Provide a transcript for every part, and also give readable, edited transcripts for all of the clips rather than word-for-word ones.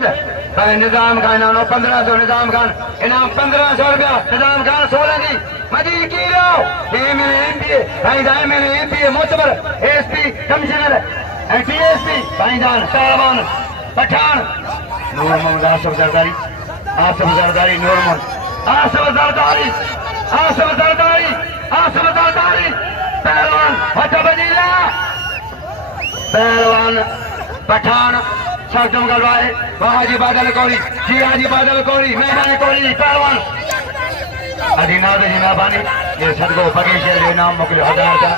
निजाम खान इनाम 1500 निजाम खान इनाम 1500 रुपया निजाम खान 16 जी मजीद की रहो एमएलए भाई जान एमएलए मोतबर एसपी कमिश्नर टीएसपी भाईजान सालमान पठान नूर मोहम्मद आसफ जरदारी नूर मोहम्मद आसफ जरदारी पहलवान हटा बजीला पहलवान पठान सरजम गलवाए हाजी बादल कोरी जी हाजी बादल कोरी मेहमान कोरी पहलवान अदीनाद जी मेहरबानी ये सदगो बगेशर जो नाम मोकलियो 1000 का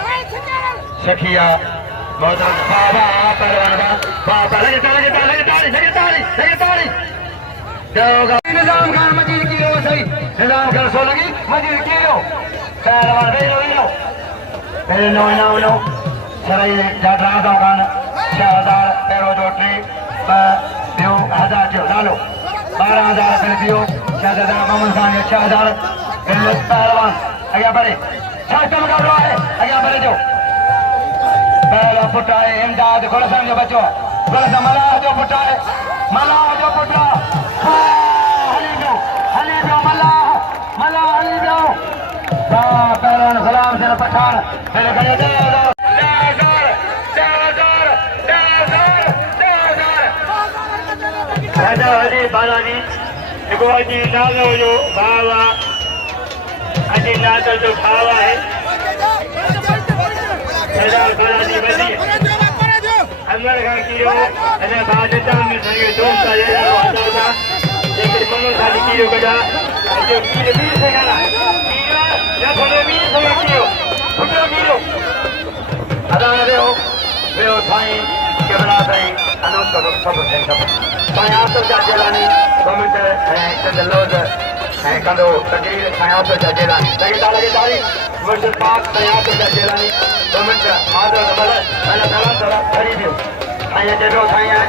सखिया मोहतरम बाबा पहलवान का बाबा लगे ताली निजाम खान मजीद की रो सही निजाम खान 16 की मजीद की रो पहलवान पहले नो सराई जाट राजा खान 6000 पैरो जोटने ॿियो 1000 जो नालो 12000 रुपये दियो शाहज़ादा मोहम्मद खान 6000 पहलवान अॻियां बढ़े छा कमु करिणो आहे अॻियां बढ़े जो पहलो पुट आहे इमदाद गुलशन जो बच्चो गुलशन मलाह जो पुट आहे हली पियो मलाह हली पियो पहलवान गुलाम सिंह पठान पहले खड़े 10,000 बालाजी देखो अजी नालो जो भावा अजी नादल जो भावा है बालाजी बदी अंदर खान की रो अने बाजता में संगे दोस्त आ जाए होता लेकिन मनो खाली की रो गजा जो की भी से गाना कीरा या बोलो भी से कियो पुटो कीरो अदा रे हो वे साईं के बना साईं अनंत सब साईं आसफ जाजेलानी गवर्नमेंट चंदलोज कंदो तकरीर साईं आसफ जाजेलानी लगे ताली मुर्शिद पाक साईं आसफ जाजेलानी गवर्नमेंट माधव बल अल्लाह ताला खरीदियो साईं जे साईं आया